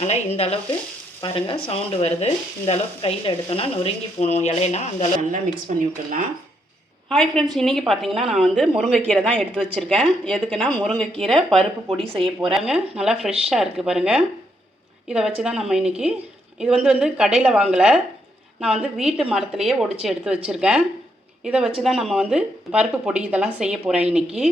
நல்லா இந்த அளவுக்கு பாருங்கள் சவுண்டு வருது. இந்த அளவுக்கு கையில் எடுத்தோன்னா நொறுங்கி போகணும் இலையெல்லாம். அந்த அளவுக்கு நல்லா மிக்ஸ் பண்ணி விட்டுடலாம். ஹாய் ஃப்ரெண்ட்ஸ், இன்றைக்கி பார்த்தீங்கன்னா நான் வந்து முருங்கைக்கீரை தான் எடுத்து வச்சுருக்கேன். எதுக்குன்னா முருங்கைக்கீரை பருப்பு பொடி செய்ய போகிறாங்க. நல்லா ஃப்ரெஷ்ஷாக இருக்குது பாருங்கள். இதை வச்சு தான் நம்ம இன்றைக்கி, இது வந்து கடையில் வாங்கலை, நான் வந்து வீட்டு மரத்துலேயே ஒடிச்சு எடுத்து வச்சுருக்கேன். இதை வச்சு தான் நம்ம வந்து பருப்பு பொடி இதெல்லாம் செய்ய போகிறேன் இன்றைக்கி.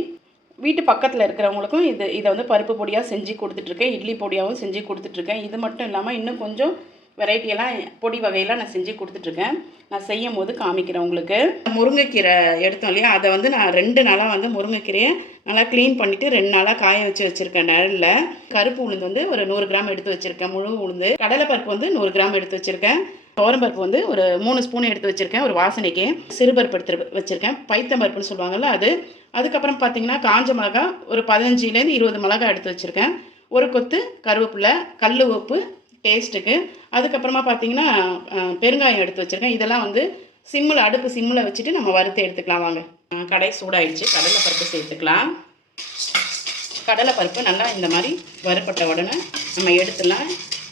வீட்டு பக்கத்தில் இருக்கிறவங்களுக்கும் இதை வந்து பருப்பு பொடியாக செஞ்சு கொடுத்துட்ருக்கேன், இட்லி பொடியாகவும் செஞ்சு கொடுத்துட்ருக்கேன். இது மட்டும் இல்லாமல் இன்னும் கொஞ்சம் வெரைட்டியெல்லாம் பொடி வகையெல்லாம் நான் செஞ்சு கொடுத்துட்ருக்கேன். நான் செய்யும் போது காமிக்கிறேன் உங்களுக்கு. முருங்கைக்கீரை எடுத்தோம் இல்லையா, அதை வந்து நான் 2 நாளாக வந்து முருங்கைக்கீரையை நல்லா க்ளீன் பண்ணிவிட்டு 2 நாளாக காய வச்சுருக்கேன் நிழலில். கருப்பு உளுந்து வந்து ஒரு 100 கிராம் எடுத்து வச்சுருக்கேன், முழு உளுந்து. கடலைப்பருப்பு வந்து 100 கிராம் எடுத்து வச்சுருக்கேன். துவரம்பருப்பு வந்து ஒரு 3 ஸ்பூன் எடுத்து வச்சுருக்கேன் ஒரு வாசனைக்கு. சிறுபருப்பு எடுத்து வச்சுருக்கேன், பைத்தம்பருப்புன்னு சொல்லுவாங்கள்ல அது. அதுக்கப்புறம் பார்த்திங்கன்னா காஞ்ச மிளகா ஒரு 15லேருந்து 20 மிளகா எடுத்து வச்சுருக்கேன். ஒரு கொத்து கருவேப்பிலை, கல் உப்பு டேஸ்ட்டுக்கு. அதுக்கப்புறமா பார்த்திங்கன்னா பெருங்காயம் எடுத்து வச்சுருக்கேன். இதெல்லாம் வந்து அடுப்பு சிம்மில் வச்சுட்டு நம்ம வறுத்து எடுத்துக்கலாம் வாங்க. கடை சூடாயிடுச்சு, கடலைப்பருப்பு சேர்த்துக்கலாம். கடலைப்பருப்பு நல்லா இந்த மாதிரி வறுப்பட்ட உடனே நம்ம எடுத்துடலாம்.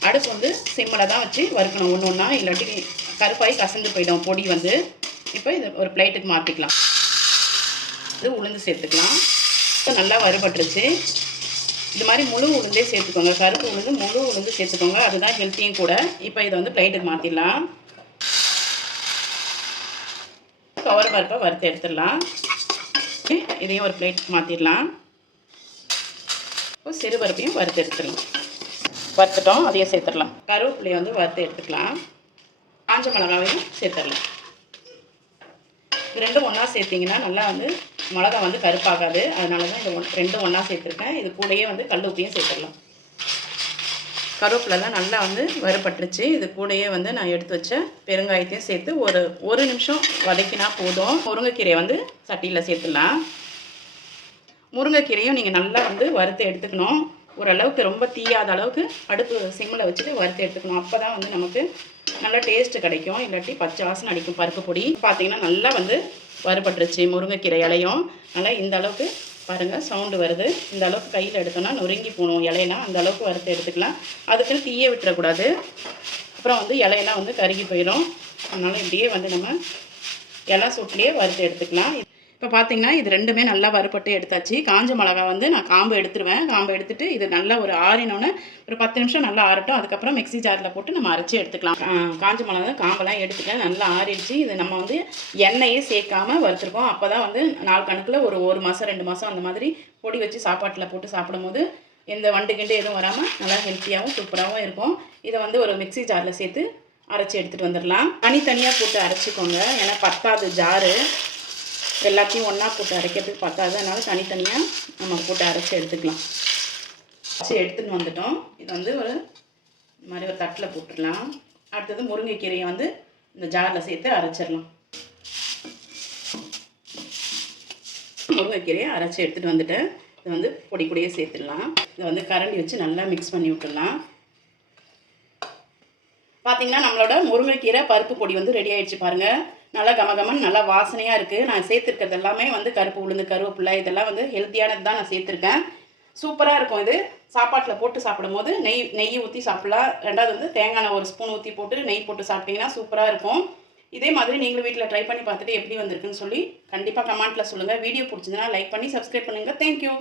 அடுப்பு வந்து சிம்மில் தான் வச்சு வறுக்கணும் ஒன்று ஒன்றா, இல்லாட்டி கருப்பாய் கசந்து போயிடும் பொடி வந்து. இப்போ இது ஒரு பிளேட்டுக்கு மாற்றிக்கலாம். இது உளுந்து சேர்த்துக்கலாம். நல்லா வறுபட்டுருச்சு. இது மாதிரி முழு உளுந்தே சேர்த்துக்கோங்க, கருப்பு உளுந்து முழு உளுந்து சேர்த்துக்கோங்க, அதுதான் ஹெல்த்தியும் கூட. இப்போ இதை வந்து பிளேட்டுக்கு மாற்றிடலாம். துவரம்பருப்பை வறுத்து எடுத்துடலாம். இதையும் ஒரு பிளேட்டுக்கு மாற்றிடலாம். இப்போ சிறுபருப்பையும் வறுத்து எடுத்துடலாம். வறுத்துட்டோம், அதையும் சேர்த்துடலாம். கருவேப்பிலையை வந்து வறுத்து எடுத்துக்கலாம். காஞ்ச மிளகாவையும் சேர்த்துடலாம். இது 2 ஒன்றா சேர்த்திங்கன்னா நல்லா வந்து மிளகா வந்து கருப்பாகாது. அதனால தான் இது 2 ஒன்றா சேர்த்துருக்கேன். இது கூடயே வந்து கல் உப்பையும் சேர்த்துடலாம். கருவேப்பிலெல்லாம் நல்லா வந்து வறுபட்டுருச்சு. இது கூடயே வந்து நான் எடுத்து வச்ச பெருங்காயத்தையும் சேர்த்து ஒரு நிமிஷம் வதக்கினா போதும். முருங்கைக்கீரையை வந்து சட்டியில் சேர்த்துடலாம். முருங்கைக்கீரையும் நீங்கள் நல்லா வந்து வறுத்து எடுத்துக்கணும். ஓரளவுக்கு ரொம்ப தீயாத அளவுக்கு அடுப்பு சிம்மில் வச்சுட்டு வறுத்து எடுத்துக்கணும். அப்போ தான் வந்து நமக்கு நல்லா டேஸ்ட்டு கிடைக்கும், இல்லாட்டி பச்சை வாசனை அடிக்கும் பருப்பு பொடி. பார்த்திங்கன்னா நல்லா வந்து வறுபட்டுருச்சு முருங்கைக்கீரை இலையும். நல்லா இந்த அளவுக்கு பாருங்கள் சவுண்டு வருது. இந்த அளவுக்கு கையில் எடுத்தோன்னா நொறுங்கி போகணும் இலையெல்லாம். அந்த அளவுக்கு வறுத்து எடுத்துக்கலாம். அதுக்குன்னு தீய விட்டுறக்கூடாது, அப்புறம் வந்து இலையெல்லாம் வந்து கருகி போயிடும். அதனால் இப்படியே வந்து நம்ம இலை சூட்லேயே வறுத்து எடுத்துக்கலாம். இப்போ பார்த்திங்கன்னா இது 2மே நல்லா வறுபட்டு எடுத்தாச்சு. காஞ்ச மிளகா வந்து நான் காம்பு எடுத்துருவேன். காம்பு எடுத்துகிட்டு இது நல்லா ஒரு ஆறினோன்னே ஒரு 10 நிமிஷம் நல்லா ஆறட்டும். அதுக்கப்புறம் மிக்ஸி ஜாரில் போட்டு நம்ம அரைச்சி எடுத்துக்கலாம். காஞ்ச மிளகா காம்பெல்லாம் எடுத்துட்டேன், நல்லா ஆறிடுச்சு. இது நம்ம வந்து எண்ணெயே சேர்க்காமல் வறுத்துருக்கோம். அப்போ தான் வந்து நாள் கணக்கில் ஒரு மாதம் 2 மாதம் அந்த மாதிரி பொடி வச்சு சாப்பாட்டில் போட்டு சாப்பிடும்போது எந்த வண்டு கிண்டு எதுவும் வராமல் நல்லா ஹெல்த்தியாகவும் சூப்பராகவும் இருக்கும். இதை வந்து ஒரு மிக்ஸி ஜாரில் சேர்த்து அரைச்சி எடுத்துகிட்டு வந்துடலாம். தனித்தனியாக போட்டு அரைச்சிக்கோங்க, ஏன்னா பத்தாது ஜாரு. எல்லாத்தையும் ஒன்றா போட்டு அரைக்கிறதுக்கு பத்தாது, அதனால் தனித்தனியாக நம்ம போட்டு அரைச்சி எடுத்துக்கலாம். அரைச்சி எடுத்துகிட்டு வந்துட்டோம். இது வந்து ஒரு மாதிரி ஒரு தட்டில் போட்டுடலாம். அடுத்தது முருங்கைக்கீரையை வந்து இந்த ஜாரில் சேர்த்து அரைச்சிடலாம். முருங்கைக்கீரையை அரைச்சி எடுத்துகிட்டு வந்துட்டேன். இது வந்து பொடி பொடியே சேர்த்துடலாம். இதை வந்து கரண்டி வச்சு நல்லா மிக்ஸ் பண்ணி விட்டுடலாம். பார்த்திங்கன்னா நம்மளோட முருங்கைக்கீரை பருப்பு பொடி வந்து ரெடி ஆகிடுச்சு பாருங்கள். நல்லா கமகமன்னு நல்லா வாசனையாக இருக்குது. நான் சேர்த்துருக்கிறது எல்லாமே வந்து கருப்பு உளுந்து, கருவேப்பிலை, இதெல்லாம் வந்து ஹெல்த்தியானது தான் நான் சேர்த்துருக்கேன். சூப்பராக இருக்கும். இது சாப்பாட்டில் போட்டு சாப்பிடும் போது நெய் ஊற்றி சாப்பிட்லாம். 2வது வந்து தேங்காய் எண்ணெய் 1 ஸ்பூன் ஊற்றி போட்டு நெய் போட்டு சாப்பிட்டிங்கன்னா சூப்பராக இருக்கும். இதே மாதிரி நீங்களும் வீட்டில் ட்ரை பண்ணி பார்த்துட்டு எப்படி வந்திருக்குன்னு சொல்லி கண்டிப்பாக கமெண்ட்டில் சொல்லுங்கள். வீடியோ பிடிச்சிருந்தனா லைக் பண்ணி சப்ஸ்கிரைப் பண்ணுங்கள். தேங்க்யூ.